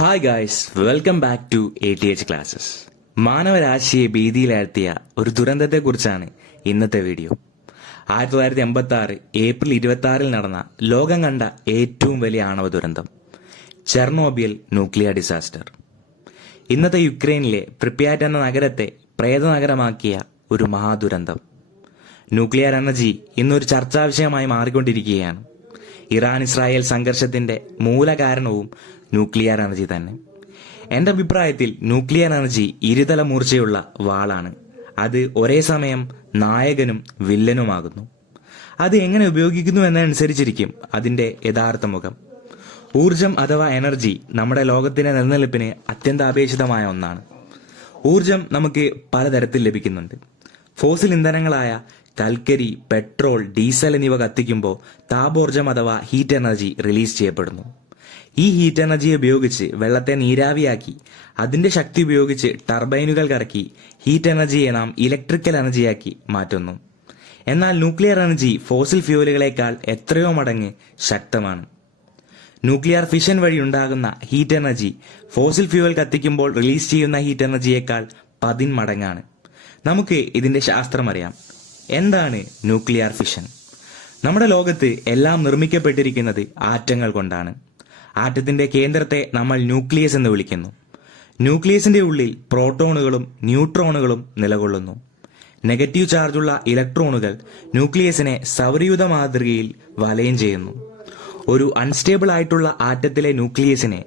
Hi guys, welcome back to ATH classes. മാനവരാശിയെ ഭീതിയിലാഴ്ത്തിയ ഒരു ദുരന്തത്തെക്കുറിച്ചാണ് ഇന്നത്തെ വീഡിയോ. 1986 ഏപ്രിൽ 26 നടന്ന ലോകം കണ്ട ഏറ്റവും വലിയ ആണവ ദുരന്തം, ചെർണോബിൽ ന്യൂക്ലിയർ ഡിസാസ്റ്റർ. ഇന്നത്തെ യുക്രൈനിലെ പ്രിപ്യാറ്റ് എന്ന നഗരത്തെ പ്രേതനഗരമാക്കിയ ഒരു മഹാദുരന്തം. ന്യൂക്ലിയർ എനർജി ഇന്നൊരു ചർച്ചാ വിഷയമായി മാറിക്കൊണ്ടിരിക്കുകയാണ്. ഇറാൻ ഇസ്രായേൽ സംഘർഷത്തിന്റെ മൂലകാരണവും ന്യൂക്ലിയർ എനർജി തന്നെ. എൻ്റെ അഭിപ്രായത്തിൽ ന്യൂക്ലിയർ എനർജി ഇരുതല മൂർച്ചയുള്ള വാളാണ്. അത് ഒരേ സമയം നായകനും വില്ലനുമാകുന്നു. അത് എങ്ങനെ ഉപയോഗിക്കുന്നു എന്നതനുസരിച്ചിരിക്കും അതിൻ്റെ യഥാർത്ഥ മുഖം. ഊർജം അഥവാ എനർജി നമ്മുടെ ലോകത്തിന്റെ നിലനിൽപ്പിന് അത്യന്താപേക്ഷിതമായ ഒന്നാണ്. ഊർജം നമുക്ക് പലതരത്തിൽ ലഭിക്കുന്നുണ്ട്. ഫോസിൽ ഇന്ധനങ്ങളായ കൽക്കരി, പെട്രോൾ, ഡീസൽ എന്നിവ കത്തിക്കുമ്പോൾ താപോർജം അഥവാ ഹീറ്റ് എനർജി റിലീസ് ചെയ്യപ്പെടുന്നു. ഈ ഹീറ്റ് എനർജി ഉപയോഗിച്ച് വെള്ളത്തെ നീരാവിയാക്കി അതിന്റെ ശക്തി ഉപയോഗിച്ച് ടർബൈനുകൾ കറക്കി ഹീറ്റ് എനർജിയെ നാം ഇലക്ട്രിക്കൽ എനർജിയാക്കി മാറ്റുന്നു. എന്നാൽ ന്യൂക്ലിയർ എനർജി ഫോസിൽ ഫ്യൂവലുകളേക്കാൾ എത്രയോ മടങ്ങ് ശക്തമാണ്. ന്യൂക്ലിയർ ഫിഷൻ വഴി ഉണ്ടാകുന്ന ഹീറ്റ് എനർജി ഫോസിൽ ഫ്യൂവൽ കത്തിക്കുമ്പോൾ റിലീസ് ചെയ്യുന്ന ഹീറ്റ് എനർജിയേക്കാൾ 10 മടങ്ങാണ്. നമുക്ക് ഇതിന്റെ ശാസ്ത്രം അറിയാം. എന്താണ് ന്യൂക്ലിയർ ഫിഷൻ? നമ്മുടെ ലോകത്ത് എല്ലാം നിർമ്മിക്കപ്പെട്ടിരിക്കുന്നത് ആറ്റങ്ങൾ കൊണ്ടാണ്. ആറ്റത്തിന്റെ കേന്ദ്രത്തെ നമ്മൾ ന്യൂക്ലിയസ് എന്ന് വിളിക്കുന്നു. ന്യൂക്ലിയസിന്റെ ഉള്ളിൽ പ്രോട്ടോണുകളും ന്യൂട്രോണുകളും നിലകൊള്ളുന്നു. നെഗറ്റീവ് ചാർജുള്ള ഇലക്ട്രോണുകൾ ന്യൂക്ലിയസിനെ സൗരയൂഥ മാതൃകയിൽ വലയം ചെയ്യുന്നു. ഒരു അൺസ്റ്റേബിൾ ആയിട്ടുള്ള ആറ്റത്തിലെ ന്യൂക്ലിയസിനെ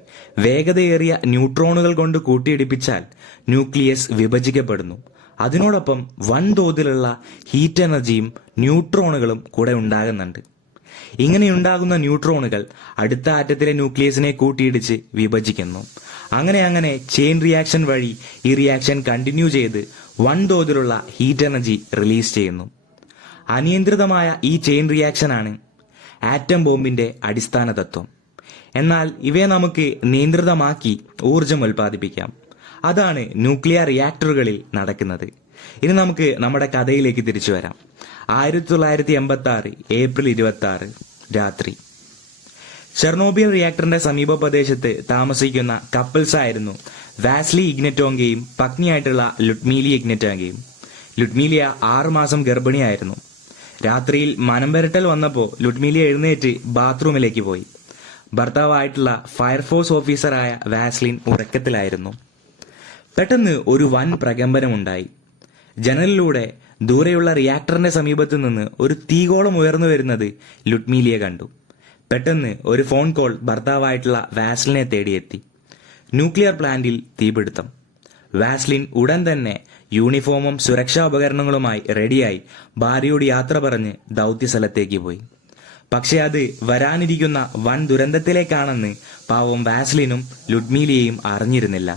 വേഗതയേറിയ ന്യൂട്രോണുകൾ കൊണ്ട് കൂട്ടിയിടിപ്പിച്ചാൽ ന്യൂക്ലിയസ് വിഭജിക്കപ്പെടുന്നു. അതിനോടൊപ്പം വൻതോതിലുള്ള ഹീറ്റ് എനർജിയും ന്യൂട്രോണുകളും കൂടെ ഉണ്ടാകുന്നുണ്ട്. ഇങ്ങനെയുണ്ടാകുന്ന ന്യൂട്രോണുകൾ അടുത്ത ആറ്റത്തിലെ ന്യൂക്ലിയസിനെ കൂട്ടിയിടിച്ച് വിഭജിക്കുന്നു. അങ്ങനെ ചെയിൻ റിയാക്ഷൻ വഴി ഈ റിയാക്ഷൻ കണ്ടിന്യൂ ചെയ്ത് വൻതോതിലുള്ള ഹീറ്റ് എനർജി റിലീസ് ചെയ്യുന്നു. അനിയന്ത്രിതമായ ഈ ചെയിൻ റിയാക്ഷനാണ് ആറ്റം ബോംബിന്റെ അടിസ്ഥാന തത്വം. എന്നാൽ ഇവയെ നമുക്ക് നിയന്ത്രിതമാക്കി ഊർജം ഉൽപ്പാദിപ്പിക്കാം. അതാണ് ന്യൂക്ലിയർ റിയാക്ടറുകളിൽ നടക്കുന്നത്. ഇനി നമുക്ക് നമ്മുടെ കഥയിലേക്ക് തിരിച്ചു വരാം. 1986 ഏപ്രിൽ 26 രാത്രി ചെർണോബിൽ റിയാക്ടറിന്റെ സമീപ പ്രദേശത്ത് താമസിക്കുന്ന കപ്പിൾസ് ആയിരുന്നു വാസ്ലി ഇഗ്നറ്റോങ്കയും പത്നിയായിട്ടുള്ള ലുഡ്മീലിയ ഇഗ്നറ്റോങ്കയും. ലുഡ്മീലിയ 6 മാസം ഗർഭിണിയായിരുന്നു. രാത്രിയിൽ മനം പെരട്ടൽ വന്നപ്പോൾ ലുഡ്മീലിയ എഴുന്നേറ്റ് ബാത്റൂമിലേക്ക് പോയി. ഭർത്താവായിട്ടുള്ള ഫയർഫോഴ്സ് ഓഫീസറായ വാസ്ലിൻ ഉറക്കത്തിലായിരുന്നു. പെട്ടെന്ന് ഒരു വൻ പ്രകമ്പനമുണ്ടായി. ജനലിലൂടെ ദൂരെയുള്ള റിയാക്ടറിന്റെ സമീപത്തു നിന്ന് ഒരു തീഗോളം ഉയർന്നു വരുന്നത് ലുഡ്മീലിയ കണ്ടു. പെട്ടെന്ന് ഒരു ഫോൺ കോൾ ഭർത്താവായിട്ടുള്ള വാസ്ലിനെ തേടിയെത്തി. ന്യൂക്ലിയർ പ്ലാന്റിൽ തീപിടുത്തം. വാസ്ലിൻ ഉടൻ തന്നെ യൂണിഫോമും സുരക്ഷാ ഉപകരണങ്ങളുമായി റെഡിയായി ഭാര്യയോട് യാത്ര പറഞ്ഞ് ദൗത്യസ്ഥലത്തേക്ക് പോയി. പക്ഷെ അത് വരാനിരിക്കുന്ന വൻ ദുരന്തത്തിലേക്കാണെന്ന് പാവം വാസ്ലിനും ലുഡ്മീലിയയും അറിഞ്ഞിരുന്നില്ല.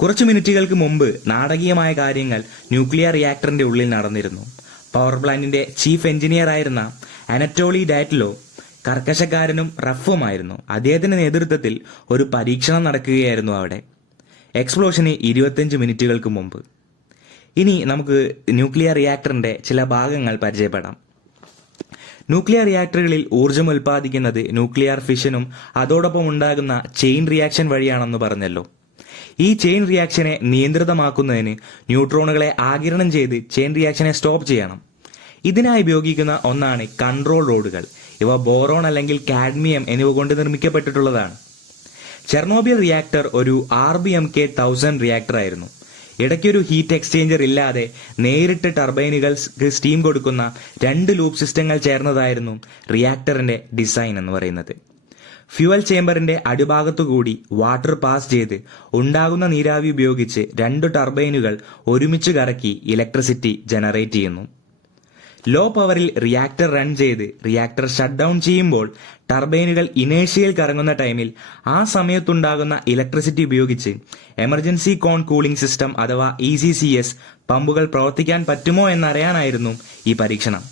കുറച്ചു മിനിറ്റുകൾക്ക് മുമ്പ് നാടകീയമായ കാര്യങ്ങൾ ന്യൂക്ലിയർ റിയാക്ടറിന്റെ ഉള്ളിൽ നടന്നിരുന്നു. പവർ പ്ലാന്റിന്റെ ചീഫ് എഞ്ചിനീയർ ആയിരുന്ന അനറ്റോളി ഡാറ്റ്ലോ കർക്കശക്കാരനും റഫുമായിരുന്നു. അദ്ദേഹത്തിന്റെ നേതൃത്വത്തിൽ ഒരു പരീക്ഷണം നടക്കുകയായിരുന്നു അവിടെ. എക്സ്പ്ലോഷന് 25 മിനിറ്റുകൾക്ക് മുമ്പ്. ഇനി നമുക്ക് ന്യൂക്ലിയർ റിയാക്ടറിന്റെ ചില ഭാഗങ്ങൾ പരിചയപ്പെടാം. ന്യൂക്ലിയർ റിയാക്ടറുകളിൽ ഊർജ്ജം ഉൽപ്പാദിക്കുന്നത് ന്യൂക്ലിയർ ഫിഷനും അതോടൊപ്പം ഉണ്ടാകുന്ന ചെയിൻ റിയാക്ഷൻ വഴിയാണെന്ന് പറഞ്ഞല്ലോ. ഈ ചെയിൻ റിയാക്ഷനെ നിയന്ത്രിതമാക്കുന്നതിന് ന്യൂട്രോണുകളെ ആഗിരണം ചെയ്ത് ചെയിൻ റിയാക്ഷനെ സ്റ്റോപ്പ് ചെയ്യണം. ഇതിനായി ഉപയോഗിക്കുന്ന ഒന്നാണ് കൺട്രോൾ റോഡുകൾ. ഇവ ബോറോൺ അല്ലെങ്കിൽ കാഡ്മിയം എന്നിവ കൊണ്ട് നിർമ്മിക്കപ്പെട്ടിട്ടുള്ളതാണ്. ചെർണോബിൽ റിയാക്ടർ ഒരു RBMK 1000 റിയാക്ടർ ആയിരുന്നു. ഇടയ്ക്കൊരു ഹീറ്റ് എക്സ്ചേഞ്ചർ ഇല്ലാതെ നേരിട്ട് ടർബൈനുകൾക്ക് സ്റ്റീം കൊടുക്കുന്ന 2 ലൂപ്പ് സിസ്റ്റങ്ങൾ ചേർന്നതായിരുന്നു റിയാക്ടറിന്റെ ഡിസൈൻ എന്ന് പറയുന്നത്. ഫ്യൂവൽ ചേംബറിന്റെ അടിഭാഗത്തുകൂടി വാട്ടർ പാസ് ചെയ്ത് ഉണ്ടാകുന്ന നീരാവി ഉപയോഗിച്ച് 2 ടർബൈനുകൾ ഒരുമിച്ച് കറക്കി ഇലക്ട്രിസിറ്റി ജനറേറ്റ് ചെയ്യുന്നു. ലോ പവറിൽ റിയാക്ടർ റൺ ചെയ്ത് റിയാക്ടർ ഷട്ട് ഡൗൺ ചെയ്യുമ്പോൾ ടർബൈനുകൾ ഇനേഴ്ഷ്യയിൽ കറങ്ങുന്ന ടൈമിൽ ആ സമയത്തുണ്ടാകുന്ന ഇലക്ട്രിസിറ്റി ഉപയോഗിച്ച് എമർജൻസി കോൺ കൂളിംഗ് സിസ്റ്റം അഥവാ ECCS പമ്പുകൾ പ്രവർത്തിക്കാൻ പറ്റുമോ എന്നറിയാനായിരുന്നു ഈ പരീക്ഷണം.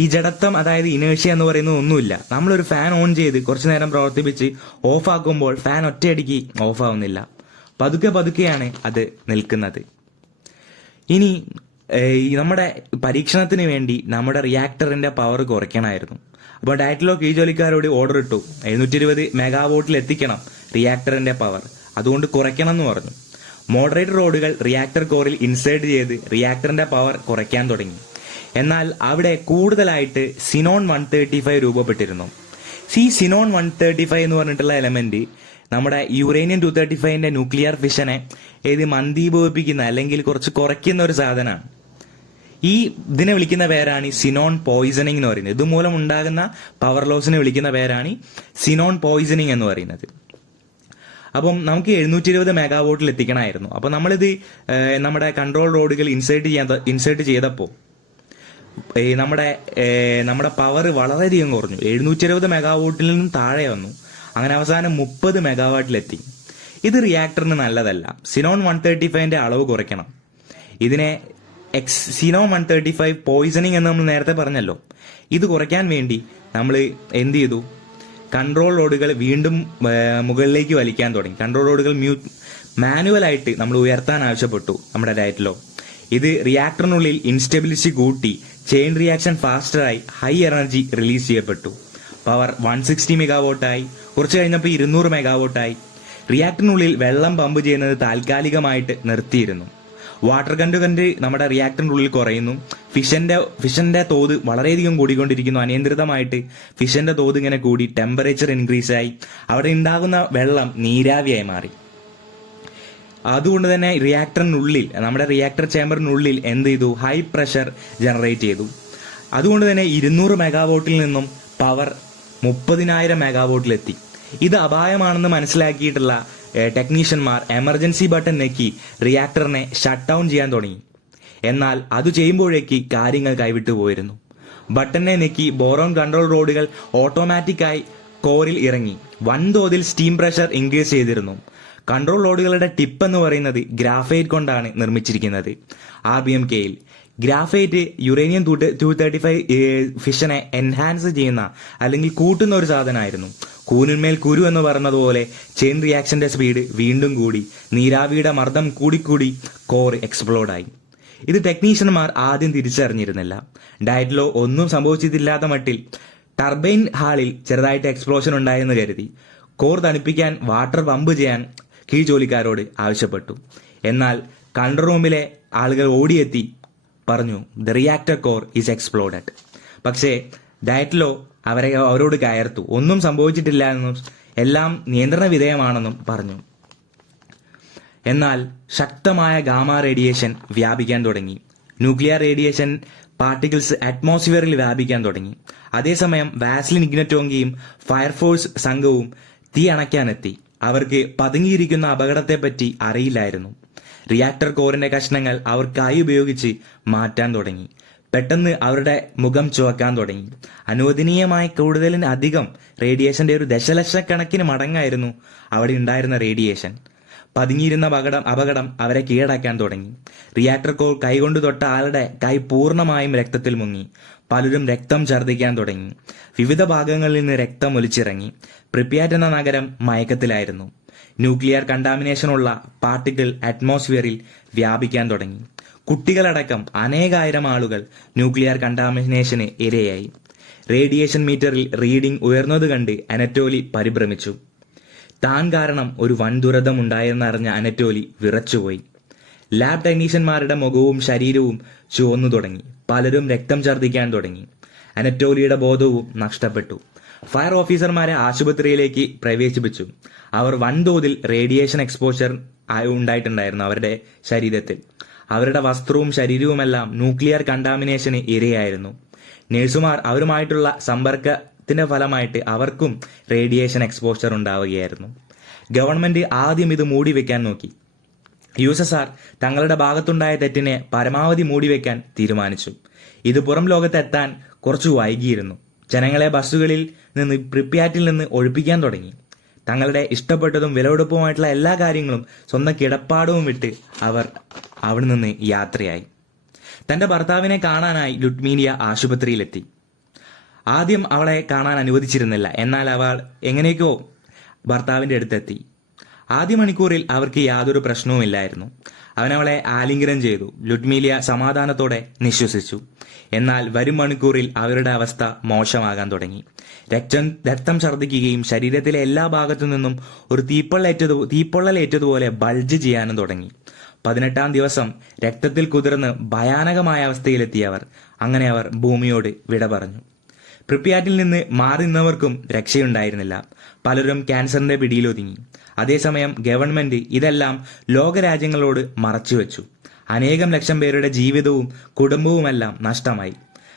ഈ ജഡത്വം അതായത് ഇനേഴ്ഷ്യ എന്ന് പറയുന്നത് ഒന്നുമില്ല. നമ്മളൊരു ഫാൻ ഓൺ ചെയ്ത് കുറച്ചു നേരം പ്രവർത്തിപ്പിച്ച് ഓഫ് ആക്കുമ്പോൾ ഫാൻ ഒറ്റയടിക്ക് ഓഫ് ആവുന്നില്ല. പതുക്കെയാണ് അത് നിൽക്കുന്നത്. ഇനി നമ്മുടെ പരീക്ഷണത്തിന് വേണ്ടി നമ്മുടെ റിയാക്ടറിന്റെ പവർ കുറയ്ക്കണമായിരുന്നു. അപ്പോൾ ഡയറ്റ്ലോ കീ ജോലിക്കാരോട് ഓർഡർ ഇട്ടു 720 മെഗാവോട്ടിൽ എത്തിക്കണം റിയാക്ടറിന്റെ പവർ, അതുകൊണ്ട് കുറയ്ക്കണം എന്ന് പറഞ്ഞു. മോഡറേറ്റ് റോഡുകൾ റിയാക്ടർ കോറിൽ ഇൻസേർട്ട് ചെയ്ത് റിയാക്ടറിന്റെ പവർ കുറയ്ക്കാൻ തുടങ്ങി. എന്നാൽ അവിടെ കൂടുതലായിട്ട് സിനോൺ 135 രൂപപ്പെട്ടിരുന്നു. ഈ സിനോൺ 135 എന്ന് പറഞ്ഞിട്ടുള്ള എലമെന്റ് നമ്മുടെ യുറേനിയം 235ന്റെ ന്യൂക്ലിയർ ഫിഷനെ മന്ദീഭവിപ്പിക്കുന്ന അല്ലെങ്കിൽ കുറച്ച് കുറയ്ക്കുന്ന ഒരു സാധനമാണ്. ഇതിനെ വിളിക്കുന്ന പേരാണ് സിനോൺ പോയിസണിങ് എന്ന് പറയുന്നത്. ഇതുമൂലം ഉണ്ടാകുന്ന പവർ ലോസിനെ വിളിക്കുന്ന പേരാണ് സിനോൺ പോയിസണിങ് എന്ന് പറയുന്നത്. അപ്പം നമുക്ക് 720 മെഗാവോട്ടിൽ എത്തിക്കണമായിരുന്നു. അപ്പൊ നമ്മളിത് നമ്മുടെ കൺട്രോൾ റോഡുകൾ ഇൻസേർട്ട് ചെയ്തപ്പോൾ നമ്മുടെ പവർ വളരെയധികം കുറഞ്ഞു. 720 മെഗാവോട്ടിൽ നിന്നും താഴെ വന്നു. അങ്ങനെ അവസാനം 30 മെഗാവാട്ടിലെത്തി. ഇത് റിയാക്ടറിന് നല്ലതല്ല. സിനോൺ 135ന്റെ അളവ് കുറയ്ക്കണം. ഇതിനെ സിനോൺ 135 പോയിസണിങ് എന്ന് നമ്മൾ നേരത്തെ പറഞ്ഞല്ലോ. ഇത് കുറയ്ക്കാൻ വേണ്ടി നമ്മൾ എന്ത് ചെയ്തു? കൺട്രോൾ റോഡുകൾ വീണ്ടും മുകളിലേക്ക് വലിക്കാൻ തുടങ്ങി. കൺട്രോൾ റോഡുകൾ മാനുവലായിട്ട് നമ്മൾ ഉയർത്താൻ ആവശ്യപ്പെട്ടു നമ്മുടെ ഡയറ്റിലോ. ഇത് റിയാക്ടറിനുള്ളിൽ ഇൻസ്റ്റെബിലിറ്റി കൂട്ടി ചെയിൻ റിയാക്ഷൻ ഫാസ്റ്ററായി ഹൈ എനർജി റിലീസ് ചെയ്യപ്പെട്ടു. പവർ 160 മെഗാവോട്ടായി. കുറച്ച് കഴിഞ്ഞപ്പോൾ 200 മെഗാവോട്ടായി. റിയാക്ടറിനുള്ളിൽ വെള്ളം പമ്പ് ചെയ്യുന്നത് താൽക്കാലികമായിട്ട് നിർത്തിയിരുന്നു. വാട്ടർ കണ്ടന്റ് നമ്മുടെ റിയാക്ടറിന്റെ ഉള്ളിൽ കുറയുന്നു. ഫിഷന്റെ തോത് വളരെയധികം കൂടിക്കൊണ്ടിരിക്കുന്നു. അനിയന്ത്രിതമായിട്ട് ഫിഷന്റെ തോത് ഇങ്ങനെ കൂടി ടെമ്പറേച്ചർ ഇൻക്രീസ് ആയി അവിടെ ഉണ്ടാകുന്ന വെള്ളം നീരാവിയായി മാറി. അതുകൊണ്ട് തന്നെ റിയാക്ടറിനുള്ളിൽ നമ്മുടെ റിയാക്ടർ ചേമ്പറിനുള്ളിൽ എന്ത് ചെയ്തു? ഹൈ പ്രഷർ ജനറേറ്റ് ചെയ്തു. അതുകൊണ്ട് തന്നെ 200 മെഗാവോട്ടിൽ നിന്നും പവർ 30,000 മെഗാവോട്ടിലെത്തി. ഇത് അപായമാണെന്ന് മനസ്സിലാക്കിയിട്ടുള്ള ടെക്നീഷ്യന്മാർ എമർജൻസി ബട്ടൺ ഞെക്കി റിയാക്ടറിനെ ഷട്ട് ഡൗൺ ചെയ്യാൻ തുടങ്ങി. എന്നാൽ അത് ചെയ്യുമ്പോഴേക്ക് കാര്യങ്ങൾ കൈവിട്ടു പോയിരുന്നു. ബട്ടനെ ഞെക്കി ബോറോൺ കൺട്രോൾ റോഡുകൾ ഓട്ടോമാറ്റിക്കായി കോറിൽ ഇറങ്ങി. വൻതോതിൽ സ്റ്റീം പ്രഷർ ഇൻക്രീസ് ചെയ്തിരുന്നു. കൺട്രോൾ റോഡുകളുടെ ടിപ്പ് എന്ന് പറയുന്നത് ഗ്രാഫൈറ്റ് കൊണ്ടാണ് നിർമ്മിച്ചിരിക്കുന്നത്. RBMKയിൽ ഗ്രാഫൈറ്റ് യുറേനിയം 235 ഫിഷനെ എൻഹാൻസ് ചെയ്യുന്ന അല്ലെങ്കിൽ കൂട്ടുന്ന ഒരു സാധനമായിരുന്നു. കൂനിന്മേൽ കുരു എന്ന് പറഞ്ഞതുപോലെ ചെയിൻ റിയാക്ഷന്റെ സ്പീഡ് വീണ്ടും കൂടി നീരാവിയുടെ മർദ്ദം കൂടിക്കൂടി കോർ എക്സ്പ്ലോഡായി. ഇത് ടെക്നീഷ്യന്മാർ ആദ്യം തിരിച്ചറിഞ്ഞിരുന്നില്ല. ഡയറ്റിലോ ഒന്നും സംഭവിച്ചിട്ടില്ലാത്ത മട്ടിൽ ടർബൈൻ ഹാളിൽ ചെറുതായിട്ട് എക്സ്പ്ലോഷൻ ഉണ്ടായെന്ന് കരുതി കോർ തണുപ്പിക്കാൻ വാട്ടർ പമ്പ് ചെയ്യാൻ കീഴ്ജോലിക്കാരോട് ആവശ്യപ്പെട്ടു. എന്നാൽ കൺട്രോൾ റൂമിലെ ആളുകൾ ഓടിയെത്തി പറഞ്ഞു, the reactor core is exploded. പക്ഷേ ഡയറ്റിലോ അവരോട് കയർത്തു. ഒന്നും സംഭവിച്ചിട്ടില്ല എന്നും എല്ലാം നിയന്ത്രണ വിധേയമാണെന്നും പറഞ്ഞു. എന്നാൽ ശക്തമായ ഗാമ റേഡിയേഷൻ വ്യാപിക്കാൻ തുടങ്ങി. ന്യൂക്ലിയർ റേഡിയേഷൻ പാർട്ടിക്കിൾസ് അറ്റ്മോസ്ഫിയറിൽ വ്യാപിക്കാൻ തുടങ്ങി. അതേസമയം വാസ്ലിൻ ഇഗ്നറ്റോങ്കിയും ഫയർഫോഴ്സ് സംഘവും തീ അണയ്ക്കാനെത്തി. അവർക്ക് പതുങ്ങിയിരിക്കുന്ന അപകടത്തെപ്പറ്റി അറിയില്ലായിരുന്നു. റിയാക്ടർ കോറിന്റെ കഷ്ണങ്ങൾ അവർ കൈ ഉപയോഗിച്ച് മാറ്റാൻ തുടങ്ങി. പെട്ടെന്ന് അവരുടെ മുഖം ചുവക്കാൻ തുടങ്ങി. അനുവദനീയമായി കൂടുതലിനധികം റേഡിയേഷന്റെ ഒരു ദശലക്ഷക്കണക്കിന് മടങ്ങായിരുന്നു അവിടെ ഉണ്ടായിരുന്ന റേഡിയേഷൻ. പതുങ്ങിയിരുന്ന അപകടം അവരെ കീഴടക്കാൻ തുടങ്ങി. റിയാക്ടർ കോർ കൈകൊണ്ട് തൊട്ട ആളുടെ കൈ പൂർണ്ണമായും രക്തത്തിൽ മുങ്ങി. പലരും രക്തം ഛർദ്ദിക്കാൻ തുടങ്ങി. വിവിധ ഭാഗങ്ങളിൽ നിന്ന് രക്തം ഒലിച്ചിറങ്ങി. പ്രിപ്യാറ്റ് എന്ന നഗരം മയക്കത്തിലായിരുന്നു. ന്യൂക്ലിയർ കണ്ടാമിനേഷനുള്ള പാർട്ടിക്കിൾ അറ്റ്മോസ്ഫിയറിൽ വ്യാപിക്കാൻ തുടങ്ങി. കുട്ടികളടക്കം അനേകായിരം ആളുകൾ ന്യൂക്ലിയർ കണ്ടാമിനേഷന് ഇരയായി. റേഡിയേഷൻ മീറ്ററിൽ റീഡിംഗ് ഉയർന്നത് കണ്ട് അനറ്റോലി പരിഭ്രമിച്ചു. താൻ കാരണം ഒരു വൻ ദുരന്തം ഉണ്ടായെന്നറിഞ്ഞ അനറ്റോലി വിറച്ചുപോയി. ലാബ് ടെക്നീഷ്യന്മാരുടെ മുഖവും ശരീരവും ചുവന്നു തുടങ്ങി. പലരും രക്തം ഛർദ്ദിക്കാൻ തുടങ്ങി. അനറ്റോലിയുടെ ബോധവും നഷ്ടപ്പെട്ടു. ഫയർ ഓഫീസർമാരെ ആശുപത്രിയിലേക്ക് പ്രവേശിപ്പിച്ചു. അവർ വൻതോതിൽ റേഡിയേഷൻ എക്സ്പോഷർ ഉണ്ടായിട്ടുണ്ടായിരുന്നു അവരുടെ ശരീരത്തിൽ. അവരുടെ വസ്ത്രവും ശരീരവുമെല്ലാം ന്യൂക്ലിയർ കണ്ടാമിനേഷന് ഇരയായിരുന്നു. നഴ്സുമാർ അവരുമായിട്ടുള്ള സമ്പർക്കത്തിന്റെ ഫലമായിട്ട് അവർക്കും റേഡിയേഷൻ എക്സ്പോഷർ ഉണ്ടാവുകയായിരുന്നു. ഗവൺമെന്റ് ആദ്യം ഇത് മൂടിവെക്കാൻ നോക്കി. USSR തങ്ങളുടെ ഭാഗത്തുണ്ടായ തെറ്റിനെ പരമാവധി മൂടിവെക്കാൻ തീരുമാനിച്ചു. ഇത് പുറം ലോകത്തെത്താൻ കുറച്ചു വൈകിയിരുന്നു. ജനങ്ങളെ ബസ്സുകളിൽ നിന്ന് പ്രിപ്യാറ്റിൽ നിന്ന് ഒഴിപ്പിക്കാൻ തുടങ്ങി. തങ്ങളുടെ ഇഷ്ടപ്പെട്ടതും വിലപിടിപ്പുമായിട്ടുള്ള എല്ലാ കാര്യങ്ങളും സ്വന്തം കിടപ്പാടവും വിട്ട് അവർ അവിടെ നിന്ന് യാത്രയായി. തന്റെ ഭർത്താവിനെ കാണാനായി ലുഡ്മീനിയ ആശുപത്രിയിലെത്തി. ആദ്യം അവളെ കാണാൻ അനുവദിച്ചിരുന്നില്ല. എന്നാൽ അവൾ എങ്ങനെയൊക്കെയോ ഭർത്താവിന്റെ അടുത്തെത്തി. ആദ്യ മണിക്കൂറിൽ അവർക്ക് യാതൊരു പ്രശ്നവുമില്ലായിരുന്നു. അവനവളെ ആലിംഗനം ചെയ്തു. ലുഡ്മീലിയ സമാധാനത്തോടെ നിശ്വസിച്ചു. എന്നാൽ വരും മണിക്കൂറിൽ അവരുടെ അവസ്ഥ മോശമാകാൻ തുടങ്ങി. രക്തം ഛർദ്ദിക്കുകയും ശരീരത്തിലെ എല്ലാ ഭാഗത്തു നിന്നും ഒരു തീപ്പൊള്ളലേറ്റതുപോലെ ബൾജ് ചെയ്യാനും തുടങ്ങി. 18-ാം ദിവസം രക്തത്തിൽ കുതിർന്ന് ഭയാനകമായ അവസ്ഥയിലെത്തിയവർ അങ്ങനെ അവർ ഭൂമിയോട് വിട പറഞ്ഞു. പ്രിപ്യാറ്റിൽ നിന്ന് മാറി നിന്നവർക്കും രക്ഷയുണ്ടായിരുന്നില്ല. പലരും ക്യാൻസറിന്റെ പിടിയിലൊതുങ്ങി. അതേസമയം ഗവൺമെന്റ് ഇതെല്ലാം ലോകരാജ്യങ്ങളോട് മറച്ചുവെച്ചു. അനേകം ലക്ഷം പേരുടെ ജീവിതവും കുടുംബവുമെല്ലാം നഷ്ടമായി.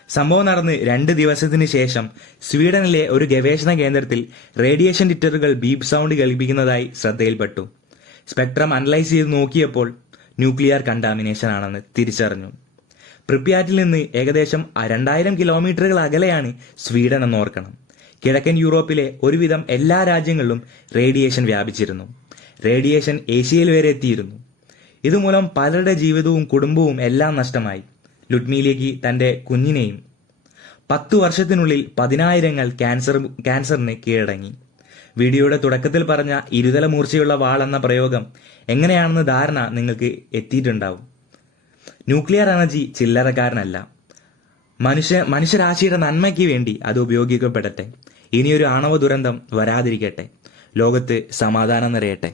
സംഭവം നടന്ന് 2 ദിവസത്തിന് ശേഷം സ്വീഡനിലെ ഒരു ഗവേഷണ കേന്ദ്രത്തിൽ റേഡിയേഷൻ ഡിറ്റക്ടറുകൾ ബീപ്പ് സൗണ്ട് കേൾപ്പിക്കുന്നതായി ശ്രദ്ധയിൽപ്പെട്ടു. സ്പെക്ട്രം അനലൈസ് ചെയ്ത് നോക്കിയപ്പോൾ ന്യൂക്ലിയർ കണ്ടാമിനേഷൻ ആണെന്ന് തിരിച്ചറിഞ്ഞു. പ്രിപ്യാറ്റിൽ നിന്ന് ഏകദേശം 2000 കിലോമീറ്ററുകൾ അകലെയാണ് സ്വീഡൻ എന്നോർക്കണം. കിഴക്കൻ യൂറോപ്പിലെ ഒരുവിധം എല്ലാ രാജ്യങ്ങളിലും റേഡിയേഷൻ വ്യാപിച്ചിരുന്നു. റേഡിയേഷൻ ഏഷ്യയിൽ വരെ എത്തിയിരുന്നു. ഇതുമൂലം പലരുടെ ജീവിതവും കുടുംബവും എല്ലാം നഷ്ടമായി. ലുഡ്മീലിയയ്ക്ക് തന്റെ കുഞ്ഞിനെയും. 10 വർഷത്തിനുള്ളിൽ 10,000 ക്യാൻസറിന് കീഴടങ്ങി. വീഡിയോയുടെ തുടക്കത്തിൽ പറഞ്ഞ ഇരുതല മൂർച്ചയുള്ള വാൾ എന്ന പ്രയോഗം എങ്ങനെയാണെന്ന് ധാരണ നിങ്ങൾക്ക് എത്തിയിട്ടുണ്ടാവും. Nuclear energy ചില്ലറക്കാരനല്ല. മനുഷ്യരാശിയുടെ നന്മയ്ക്ക് വേണ്ടി അത് ഉപയോഗിക്കപ്പെടട്ടെ. ഇനിയൊരു ആണവ ദുരന്തം വരാതിരിക്കട്ടെ. ലോകത്ത് സമാധാനം നിറയട്ടെ.